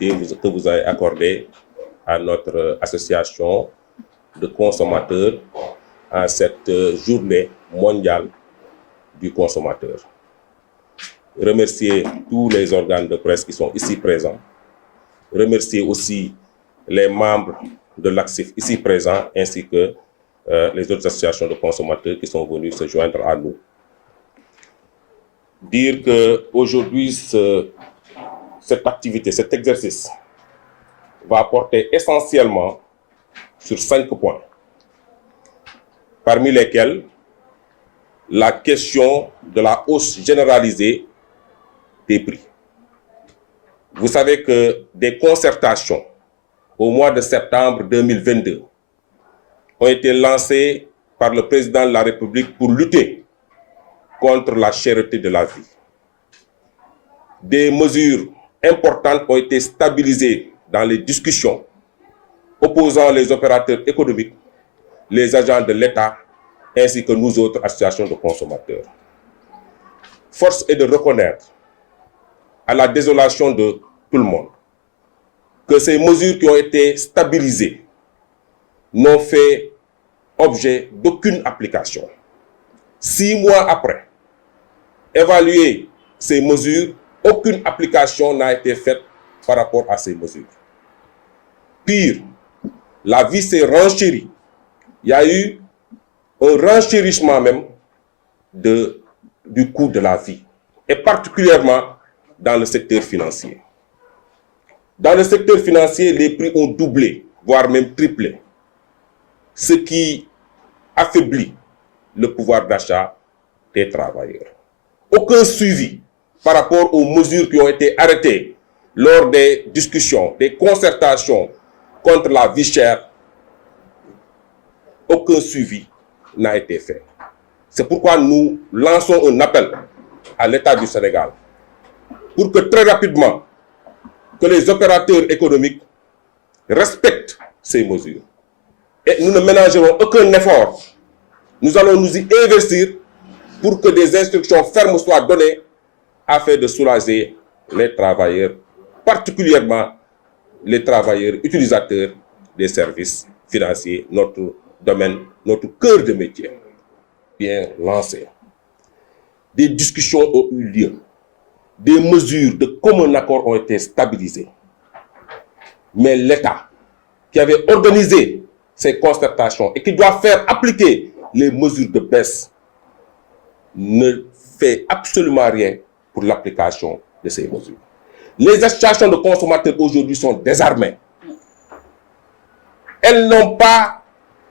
visibilité que vous avez accordée à notre association de consommateurs en cette journée mondiale du consommateur. Remercier tous les organes de presse qui sont ici présents. Remercier aussi les membres de l'ACSIF ici présents, ainsi que les autres associations de consommateurs qui sont venus se joindre à nous. Dire qu'aujourd'hui, cette activité, cet exercice va porter essentiellement sur 5 points, parmi lesquels la question de la hausse généralisée des prix. Vous savez que des concertations au mois de septembre 2022 ont été lancées par le président de la République pour lutter contre la cherté de la vie. Des mesures importantes ont été stabilisées dans les discussions opposant les opérateurs économiques, les agents de l'État, ainsi que nous autres associations de consommateurs. Force est de reconnaître, à la désolation de tout le monde, que ces mesures qui ont été stabilisées n'ont fait objet d'aucune application. 6 mois après, évaluer ces mesures, aucune application n'a été faite par rapport à ces mesures. Pire, la vie s'est renchérie. Il y a eu un renchérissement même du coût de la vie, et particulièrement dans le secteur financier. Dans le secteur financier, les prix ont doublé, voire même triplé, ce qui affaiblit le pouvoir d'achat des travailleurs. Aucun suivi par rapport aux mesures qui ont été arrêtées lors des discussions, des concertations contre la vie chère. Aucun suivi n'a été fait. C'est pourquoi nous lançons un appel à l'État du Sénégal pour que très rapidement, que les opérateurs économiques respectent ces mesures. Et nous ne ménagerons aucun effort. Nous allons nous y investir pour que des instructions fermes soient données afin de soulager les travailleurs, particulièrement les travailleurs utilisateurs des services financiers, notre domaine, notre cœur de métier. Bien lancé. Des discussions ont eu lieu. Des mesures de commun accord ont été stabilisées. Mais l'État, qui avait organisé ces concertations et qui doit faire appliquer les mesures de baisse, ne fait absolument rien pour l'application de ces mesures. Les associations de consommateurs aujourd'hui sont désarmées. Elles n'ont pas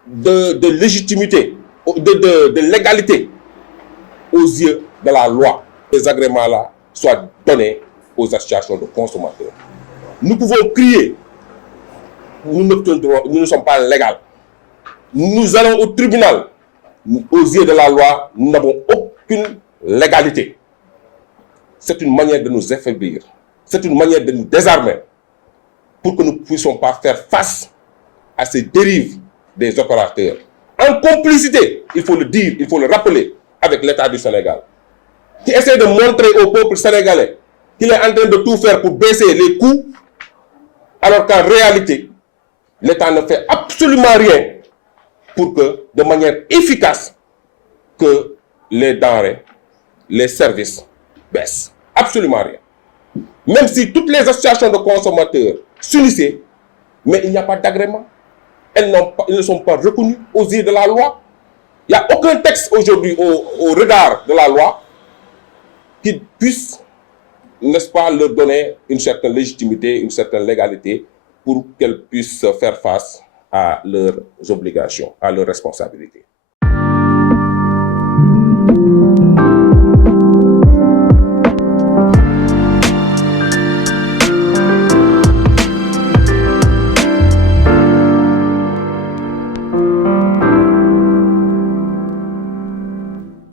de légitimité, de légalité aux yeux de la loi. Ces agréments-là soient donnés aux associations de consommateurs. Nous pouvons crier, nous ne sommes pas légaux. Nous allons au tribunal. Aux yeux de la loi, nous n'avons aucune légalité. C'est une manière de nous affaiblir. C'est une manière de nous désarmer pour que nous ne puissions pas faire face à ces dérives des opérateurs. En complicité, il faut le dire, il faut le rappeler, avec l'État du Sénégal, qui essaie de montrer au peuple sénégalais qu'il est en train de tout faire pour baisser les coûts, alors qu'en réalité, l'État ne fait absolument rien pour que, de manière efficace, que les denrées, les services baissent. Absolument rien. Même si toutes les associations de consommateurs s'unissaient, mais il n'y a pas d'agrément. Elles ne sont pas reconnues aux yeux de la loi. Il n'y a aucun texte aujourd'hui au regard de la loi qui puisse, n'est-ce pas, leur donner une certaine légitimité, une certaine légalité pour qu'elles puissent faire face à leurs obligations, à leurs responsabilités.